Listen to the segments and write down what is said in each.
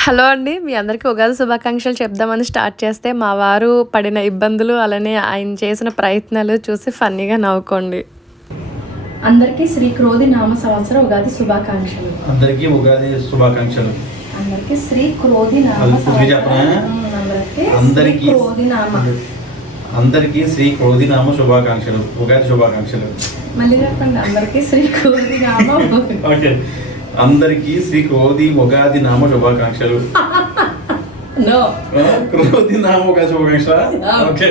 Hello అండి మీ అందరికీ ఉగాది శుభాకాంక్షలు చెప్దామని స్టార్ట్ చేస్తే మా వారు పడిన ఇబ్బందులు అలానే ఆయన చేసిన ప్రయత్నాలు చూసి ఫన్నీగా నవ్వుకోండి. అందరికీ శ్రీ క్రోధి నామ సంవత్సర ఉగాది శుభాకాంక్షలు. అందరికీ ఉగాది శుభాకాంక్షలు. అందరికీ శ్రీ క్రోధి నామ అందరికీ శ్రీ క్రోధి నామ అందరికీ శ్రీ క్రోధినామ శుభాకాంక్షలు ఉగాది శుభాకాంక్షలు. మళ్ళీ చెప్పండి అందరికీ శ్రీ క్రోధి నామ ఓకే. అందరికీ శ్రీ క్రోధి ఉగాది నామ శుభాకాంక్షలు. క్రోధి నామ ఉగాది శుభాకాంక్షల? ఓకే.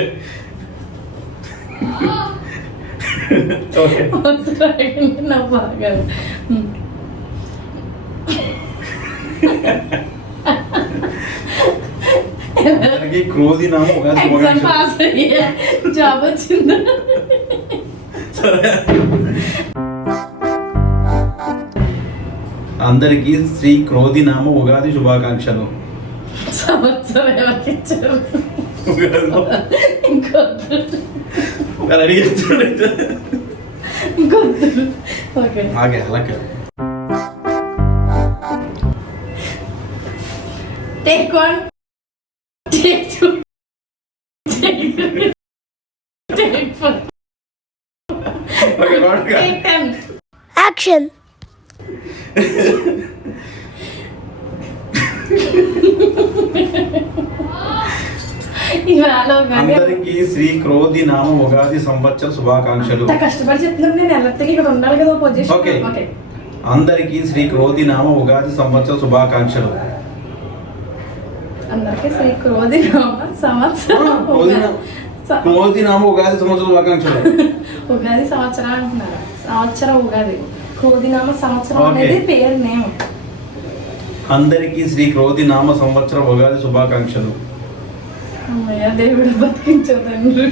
అందరికీ క్రోధి నామ ఉగాది శుభాకాంక్షలు. జాబ్ వచ్చింది. సరే. అందరికీ శ్రీ క్రోధి నామ ఉగాది శుభాకాంక్షలు సంవత్సరం ఎవరికి ఇచ్చారు ఉగాదిలో ఇంకొద్దు మరి అడిగి చెప్తాడైతే. ఇంకొద్దు ఓకే ఆగే అలాగే take one take two take four okay రాడుగా. Take ten Action. అందరికీ శ్రీ క్రోధి నామ ఉగాది సంవత్సర శుభాకాంక్షలు. కష్టపడి చెప్తున్నాను నేను ఇక్కడ ఉండాలి కదా పొజిషన్ ఓకే. అందరికీ శ్రీ క్రోధి నామ ఉగాది సంవత్సర శుభాకాంక్షలు. అందరికీ శ్రీ క్రోధి నామ సంవత్సరం క్రోధి నామ ఉగాది సంవత్సర శుభాకాంక్షలు. ఉగాది సంవత్సరం అంటున్నారు? సంవత్సరం ఉగాది. క్రోధినామ సంవత్సరం. అనేది పేరు నేమ్. అందరికీ శ్రీ క్రోధి నామ సంవత్సర ఉగాది శుభాకాంక్షలు. దేవుడు బతికించదండ్రు